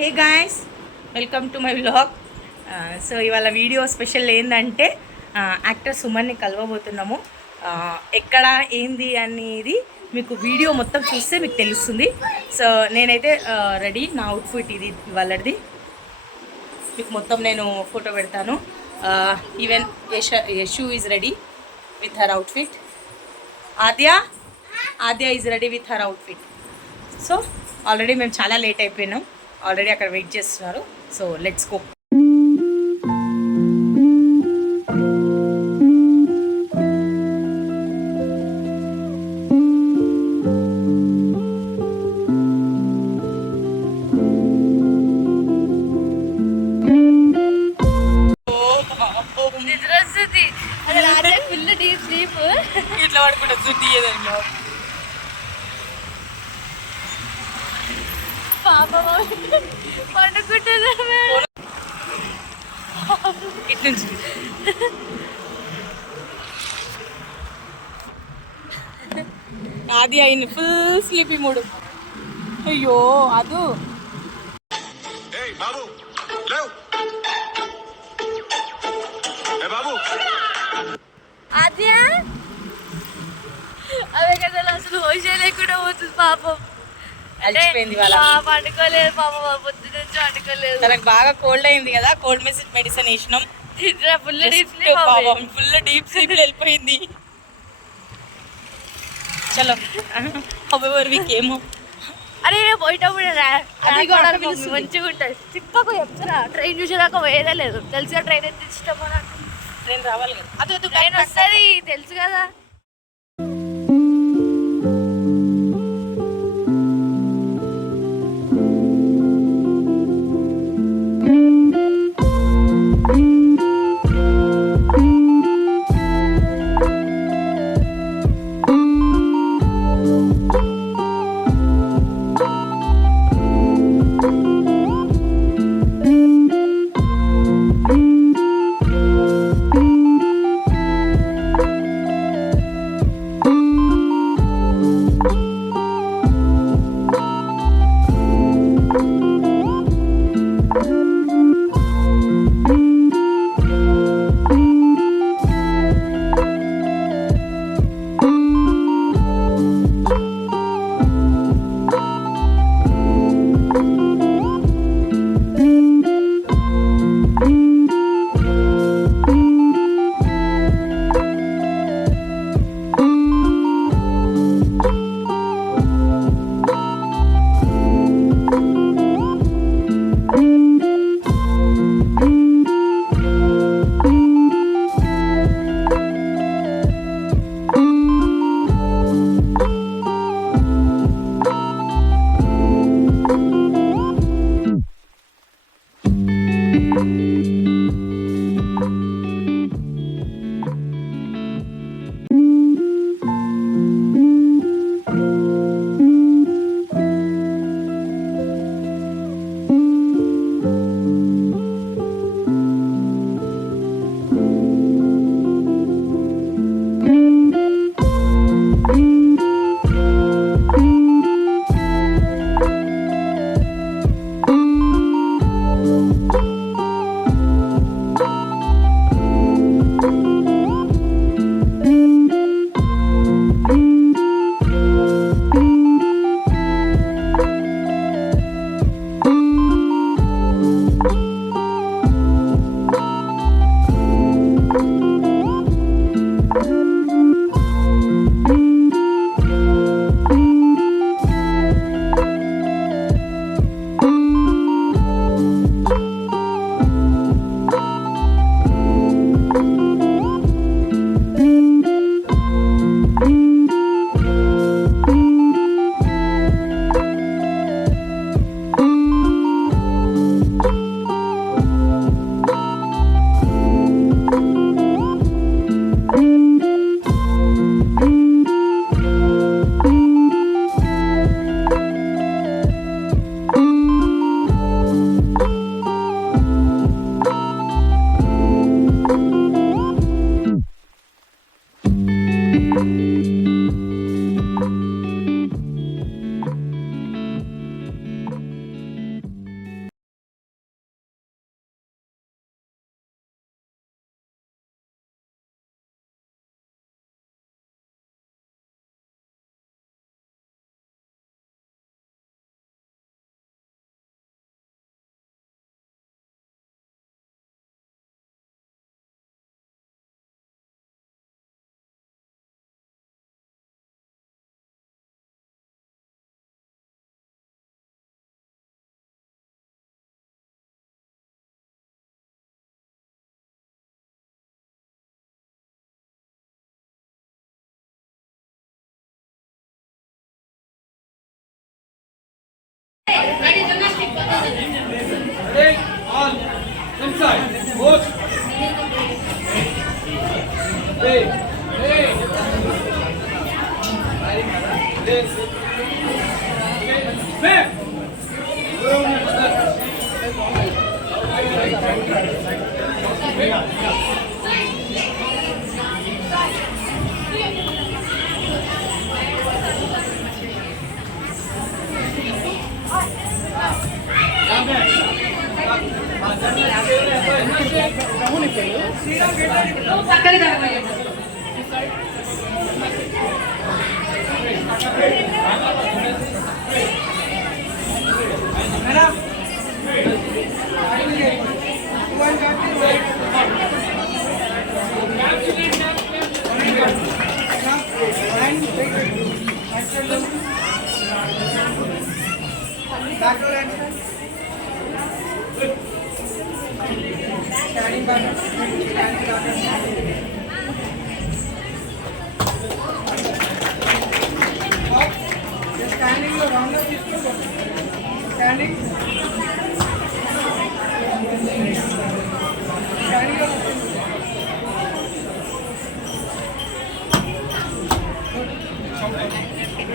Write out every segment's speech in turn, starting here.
Hey guys, welcome to my vlog. So ఇవాళ video special ఏంటంటే actor సుమన్ని కలవబోతున్నాము. ఎక్కడ ఏంది అనేది మీకు వీడియో మొత్తం చూస్తే మీకు తెలుస్తుంది. సో నేనైతే రెడీ, నా అవుట్ఫిట్ ఇది ఇవాళది. మీకు మొత్తం నేను ఫోటో పెడతాను. Even Yashu is ready with her outfit. Aadya is ready with her outfit. So already మేము చాలా లేట్ అయిపోయినాం. ఆల్రెడీ అక్కడ వెయిట్ చేస్తున్నారు. So let's go. ఇట్లా పడుకుంటా చూద్దాం. ఇటు నుంచి అది అయిన ఫుల్ స్లీపీ మూడు. అయ్యో అదు ఆద్య అదే కదా అసలు హోషే లేకుండా పోతుంది పాపం. అలసిపోయింది వాళ్ళ. పండుకోలేదు పాపం, పొద్దు నుంచి పండుకోలేదు. తనకు బాగా కోల్డ్ అయింది కదా, కోల్డ్ మెడిసిన్ వేసినాం. Full deep sleep, full deep sleep వెళ్ళిపోయింది. చలో హౌఎవర్ వి కేమ్. అరే పోయేటప్పుడు మంచిగా ఉంటుంది. చిక్కకు చెప్తారా, ట్రైన్ చూసేదాకా పోయేదే లేదు. తెలుసుగా ట్రైన్ ఎంత ఇష్టమో నాకు. ట్రైన్ రావాలి కదా, అది ట్రైన్ వస్తుంది తెలుసు కదా. పక్కన జరగబోయేది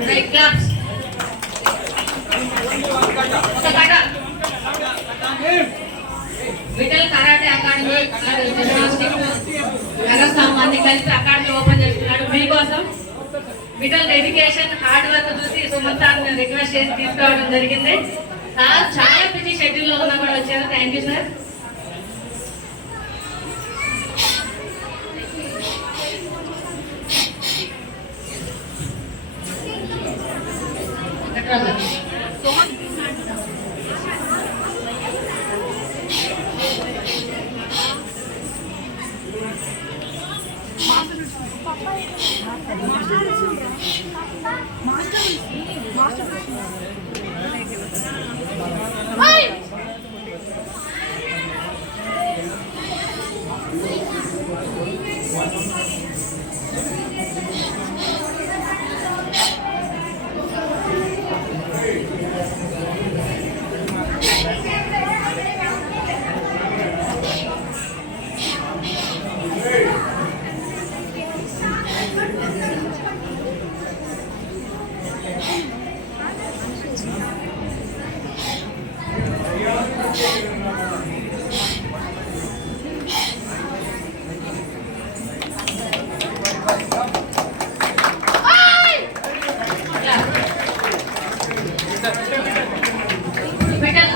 Right, claps. Vithal karate academy gymnastic రంగస్తంభాన్ని కలిపి అకాడమీ ఓపెన్ చేస్తున్నాడు మీకోసం. విఠల్ డెడికేషన్ హార్డ్ వర్క్ చూసి సుమంత్ సార్ని రిక్వెస్ట్ చేసి తీసుకోవడం జరిగింది. సార్ చాలా బిజీ షెడ్యూల్లో ఉన్నా కూడా వచ్చారు. Thank you sir.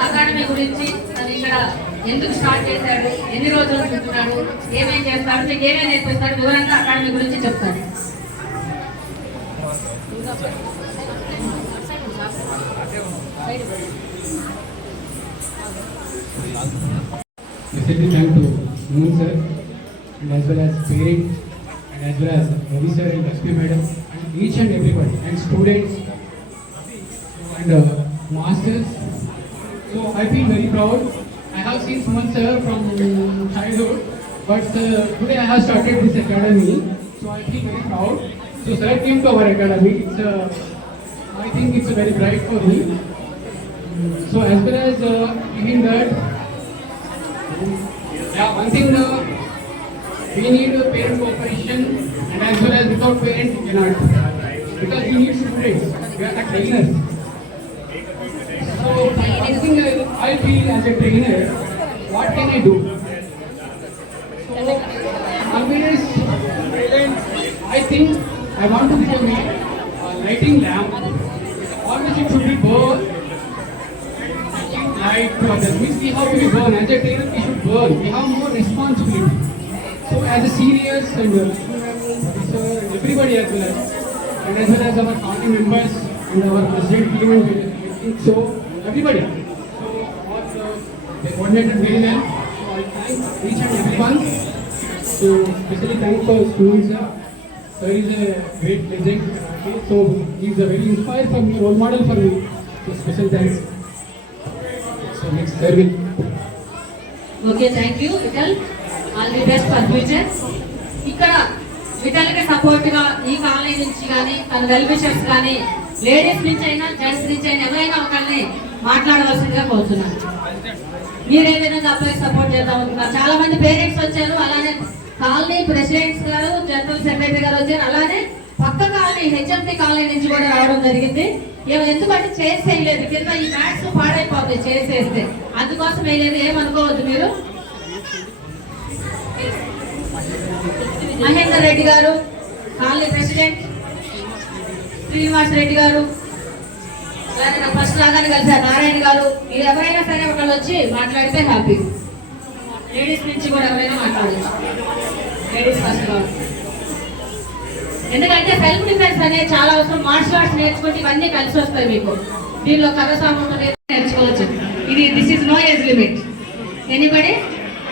అకాడమీ గురించి అది ఇక్కడ ఎందుకు స్టార్ట్ చేశాడు, ఎన్ని రోజులు ఉంటున్నాడు, ఏమేం చేస్తాడు, మీకు ఏమేమి నేర్పిస్తాడు, వివరంగా అకాడమీ గురించి చెప్తాడు. Especially thank to Moon sir and as well as parents and as well as Ravi sir and Lakshmi madam and each and everybody and students and masters. So I feel very proud. I have seen Moon sir from childhood, but today I have started this academy. So I feel very proud. So sir came to our academy. I think it's very bright for me. So as well as in that. Yeah, one thing we need parent cooperation and as well as without parents we cannot, because we need students, we are the trainers. So one thing I feel as a trainer, what can I do? So always I think I want to become a lighting lamp. Always it should be burn. Light to others means we have to be burn. As a trainer, we should burn. We have more responsibility. So as a serious and everybody as well as our county members and our president team and so everybody. So all they coordinated very well. So I thank each and everyone. So especially thank for students. Sir is a great legend. So he is a very inspired for me, role model for me. So special thanks. So next sir will. Okay, thank you Vithal. All the best for future. ఇక్కడ విఠల్కి సపోర్ట్గా ఈ colony నుంచి కానీ తన well wishers కానీ ladies నుంచి అయినా జెంట్స్ నుంచి అయినా ఎవరైనా ఒకరిని మాట్లాడవలసిందిగా కోరుతున్నాను. మీరు ఏ విధంగా అబ్బాయికి సపోర్ట్ చేద్దాం అనుకున్నారు? చాలా మంది పేరెంట్స్ వచ్చారు, అలానే కాలనీ ప్రెసిడెంట్స్ గారు, జనరల్ సెక్రటరీ గారు వచ్చారు, అలానే పక్క కాలనీ హెచ్ఎంటీ కాలనీ నుంచి కూడా రావడం జరిగింది. ఎందుకంటే చైర్స్ వేయలేదు, కింద ఈ మ్యాట్స్ పాడైపోతాయి చైర్స్ వేస్తే, అందుకోసం వేయలేదు, ఏమనుకోవద్దు మీరు. మహేందర్ రెడ్డి గారు కాలనీ ప్రెసిడెంట్, శ్రీనివాస్ రెడ్డి గారు, అలానే ఫస్ట్ లాగానే కలిసారు నారాయణ గారు, మీరు ఎవరైనా సరే ఒకళ్ళు వచ్చి మాట్లాడితే హ్యాపీ. లేడీస్ నుంచి కూడా ఎవరైనా మాట్లాడచ్చు. లేడీస్ ఫస్ట్ కావాలి. ఎందుకంటే సెల్ఫ్ డిఫెన్స్ అనేది చాలా అవసరం. మార్షల్ ఆర్ట్స్ నేర్చుకుంటే ఇవన్నీ కలిసి వస్తాయి మీకు. దీనిలో కథ సామర్థ్యం నేర్చుకోవచ్చు. This is no age limit. Anybody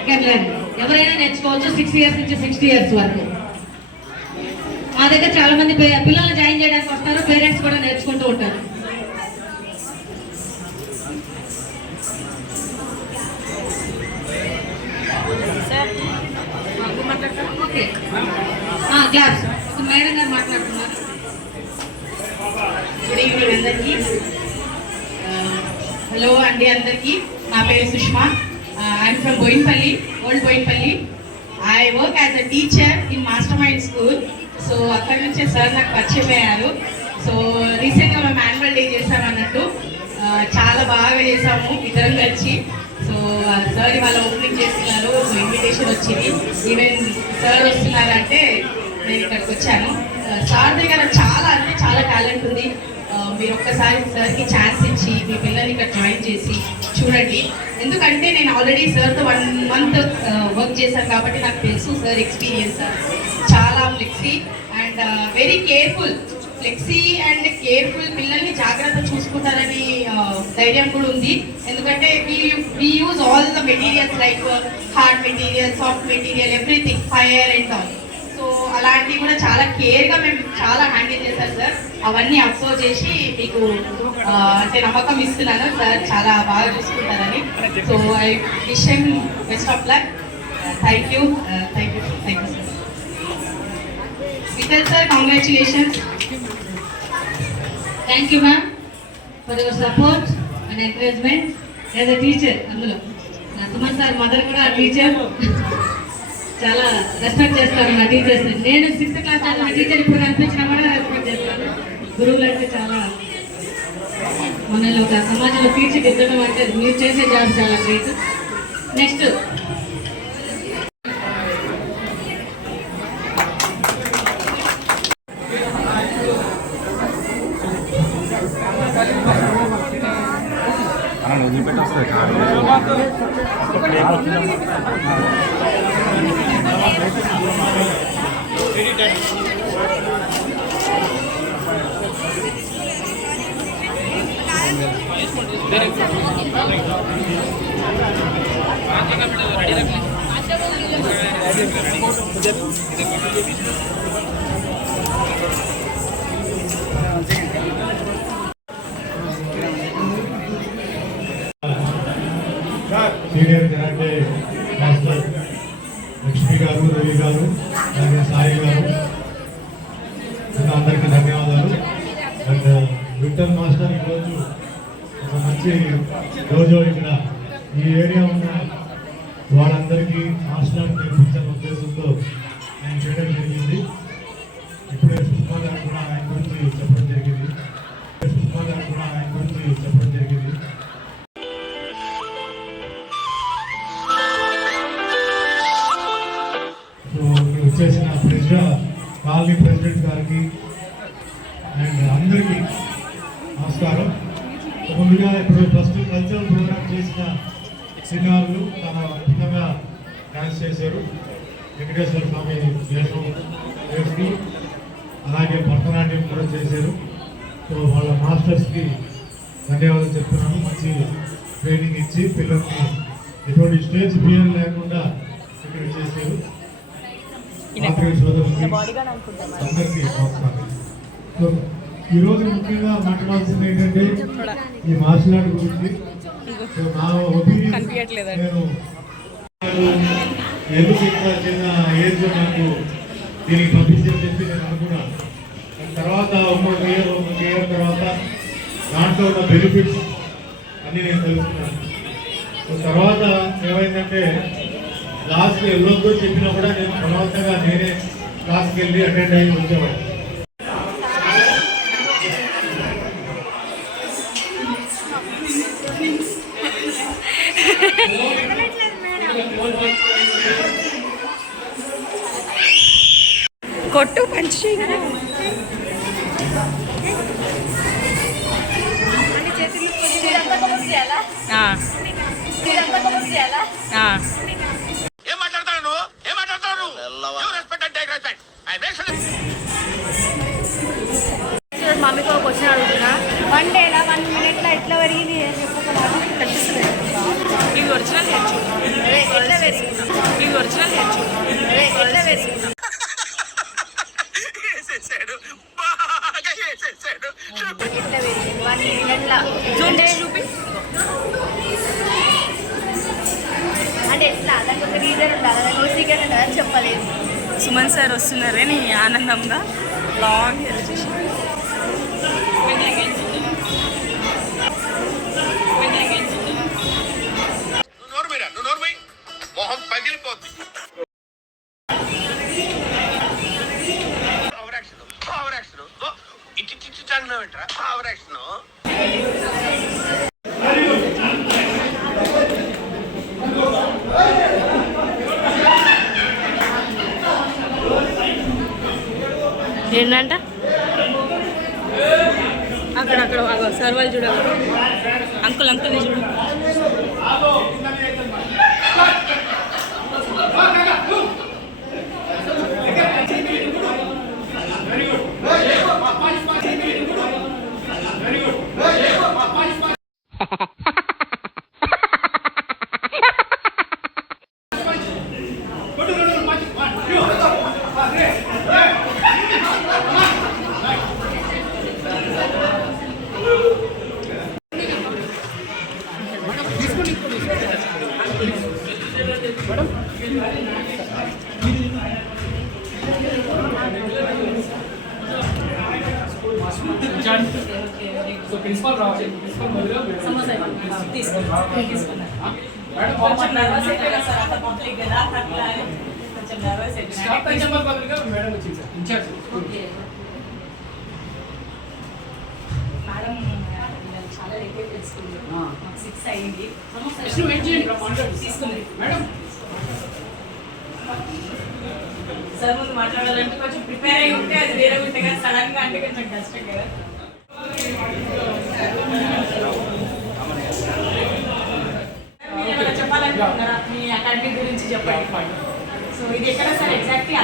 can learn. ఎవరైనా నేర్చుకోవచ్చు 6 years నుంచి 60 years వరకు. మా దగ్గర చాలా మంది పిల్లల్ని జాయిన్ చేయడానికి వస్తారు. పేరెంట్స్ కూడా నేర్చుకుంటూ ఉంటారు. ఓకే, క్లాస్ మేడం గారు మాట్లాడుతున్నారు. గుడ్ ఈవినింగ్ అందరికీ. హలో అండి అందరికీ. నా పేరు Sushma. I'm from Bowenpally, old Bowenpally. I work as a teacher in master mind school. So అక్కడి నుంచే సార్ నాకు పరిచయం అయ్యారు. సో రీసెంట్గా మేము యాన్యువల్ డే చేసామన్నట్టు చాలా బాగా చేసాము ఇద్దరం కలిసి. సో సార్ ఇవాళ ఓపెనింగ్ చేస్తున్నారు. సో ఇన్విటేషన్ వచ్చింది. ఈవెన్ సార్ వస్తున్నారంటే నేను ఇక్కడికి వచ్చాను. సార్ దగ్గర చాలా అంటే చాలా టాలెంట్ ఉంది. మీరు ఒక్కసారి సార్కి ఛాన్స్ ఇచ్చి మీ పిల్లల్ని ఇక్కడ జాయిన్ చేసి చూడండి. ఎందుకంటే నేను ఆల్రెడీ సార్తో 1 month వర్క్ చేశాను కాబట్టి నాకు తెలుసు సార్ ఎక్స్పీరియన్స్. చాలా flexi and very careful. Flexi and careful, పిల్లల్ని జాగ్రత్త చూసుకుంటారని ధైర్యం కూడా ఉంది. ఎందుకంటే we use all the materials like hard material, soft material, everything, fire and all. So అలాంటివి కూడా చాలా కేర్గా మేము చాలా హ్యాండిల్ చేశారు సార్. అవన్నీ అబ్జర్వ్ చేసి మీకు అంటే నమ్మకం ఇస్తున్నాను సార్ చాలా బాగా చూసుకుంటారని. So I wish him best of luck. Thank you thank you thank you sir. Vithal sir, congratulations. Thank you ma'am for your support and encouragement as a teacher. అందులో సుమన్ సార్ మదర్ కూడా టీచర్. చాలా respect చేస్తారు మా టీచర్స్ని. నేను 6th class చదివిన teacher ఇప్పుడు కనిపించినా కూడా రెస్పెక్ట్ చేస్తాను. గురువులు అంటే చాలా మనల్ని ఒక సమాజంలో తీర్చిదిద్దడం అంటే మీరు చేసే జాబ్ చాలా great. Next senior karate master Lakshmi గారు, రవి గారు, అలాగే సాయి గారు, అందరికీ ధన్యవాదాలు. అండ్ విఠల్ మాస్టర్ ఈరోజు ఒక మంచి రోజు ఇక్కడ ఈ ఏరియా ఉన్న వాళ్ళందరికీ మార్షల్ ఆర్ట్ నేర్పించాలనే ఉద్దేశంతో ఆయన చేయడం జరిగింది. ఇప్పుడే సుష్మా గారు కూడా ఆయన గురించి చెప్పడం జరిగింది. వచ్చేసిన కాలనీ ప్రెసిడెంట్ గారికి అండ్ అందరికీ నమస్కారం. ముందుగా ఇప్పుడు ఫస్ట్ కల్చరల్ ప్రోగ్రామ్ చేసిన సినిమాలు చాలా అద్భుతంగా డాన్స్ చేశారు. వెంకటేశ్వర స్వామి వేసి అలాగే భరతనాట్యం కూడా చేశారు. సో వాళ్ళ మాస్టర్స్కి ధన్యవాదాలు చెప్తున్నాను. మంచి ట్రైనింగ్ ఇచ్చి పిల్లల్ని ఎటువంటి స్టేజ్ ఫియర్ లేకుండా ఇక్కడ చేశారు. అందరికీ నమస్కారం. సో ఈరోజు ముఖ్యంగా మాట్లాడాల్సింది ఏంటంటే ఈ మార్షల్ ఆర్ట్ గురించి. సో నా ఒపీనియన్, నేను ఎందుకు ఇంత చిన్న ఏజ్లో నాకు దీనికి పంపించని చెప్పి నేను అనుకున్నాను. తర్వాత ఒక ఇయర్ తర్వాత దాంట్లో ఉన్న బెనిఫిట్స్ అన్నీ నేను తెలుసుకున్నాను. తర్వాత ఏమైందంటే క్లాస్కి వెళ్ళొద్దు చెప్పినా కూడా నేను బలవంతంగా నేనే క్లాస్కి వెళ్ళి అటెండ్ అయ్యి వచ్చేవాడు. కొట్టు పంచి దానికి ఒక రీజన్ ఉండాలి, దానికి ఒక సీక్రెట్ ఉండాలి అని చెప్పలేదు. సుమన్ సార్ వస్తున్నారని ఆనందంగా లాంగ్ చేసి మొహం పగిలిపోద్ది. ఇచ్చి చాలినావేంట్రా ఆవరాక్షన్. ఏంటంట అక్కడ సర్వల్ చూడ అంకుల్ని చూడు. సో ప్రిన్సిపల్ రావాలి, ప్రిన్సిపల్ మొదలు కొంచెం నర్వస్ అయిపోయినా సార్, అంత పబ్లిక్ కదా అట్లా కొంచెం నర్వస్ అయిపోయినా. బదులుగా మేడం వచ్చింది సార్, ఇన్ఛార్జ్. మేడం చాలా రిపేర్ తెలుసుకుంది, మాకు 6 అయింది. వెయిట్ చేయండి, తీసుకుంది మేడం. సార్ ముందు మాట్లాడాలంటే కొంచెం ప్రిపేర్ అయి ఉంటే అది వేరే ఉంటే కదా, సడన్ గా అంటే కొంచెం కష్టం కదా. ఏమైనా చెప్పాలనుకుంటున్నారా మీ అకాడమీ గురించి చెప్పండి. సో ఇది ఎక్కడ sir exactly?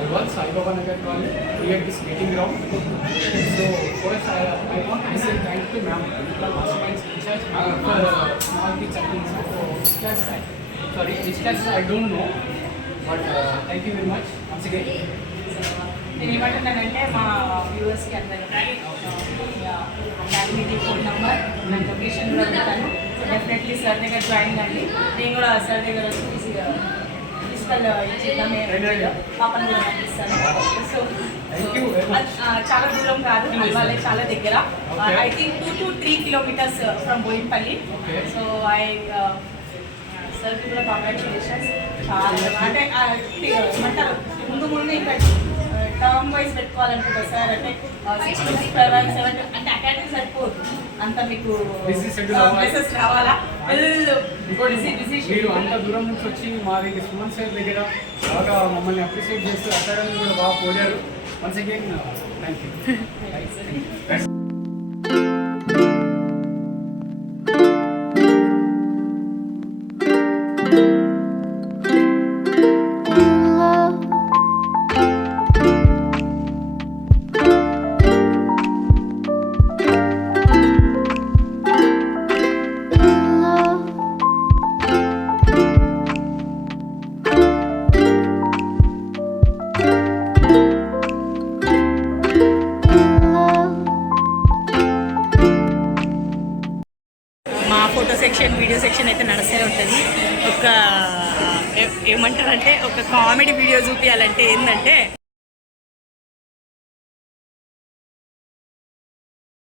Alwal Saibaba Nagar colony, here is meeting ground. So first I want to say thank you ma'am, masterminds in charge for small kids and things. Which class? Sorry, which class I don't know, but thank you very much once again. నేను ఏమంటున్నానంటే మా వ్యూవర్స్కి అందరికీ అకాడమీది phone number and location కూడా ఉంటాను. So definitely sir దగ్గర join కండి. నేను కూడా సార్ దగ్గర వచ్చి ఫిజికల్ ఇచ్చేద్దాం, పాపను కూడా పంపిస్తాను. సో చాలా దూరం కాదు, వాళ్ళే చాలా దగ్గర. I think 2 to 3 kilometers from Bowenpally. So సార్కి కూడా కంగ్రాచులేషన్స్. చాలా అంటే ఏమంటారు, ముందు ఇంకా టర్మ్ వైజ్ పెట్టుకోవాలనుకుంటా సార్. అంటే 6 to 7 అంటే అకాడమీ సరిపోదు, అంత మీకు మెసేజ్ రావాలా. మీరు అంత దూరం నుంచి వచ్చి మా దగ్గర సుమన్ సార్ దగ్గర బాగా మమ్మల్ని అప్రిషియేట్ చేస్తూ అకాడమీ కూడా బాగా పోయారు. Once again thank you. Photo section, video section అయితే నడుస్తూనే ఉంటుంది. ఏమంటారంటే ఒక కామెడీ వీడియో చూపించాలంటే ఏంటంటే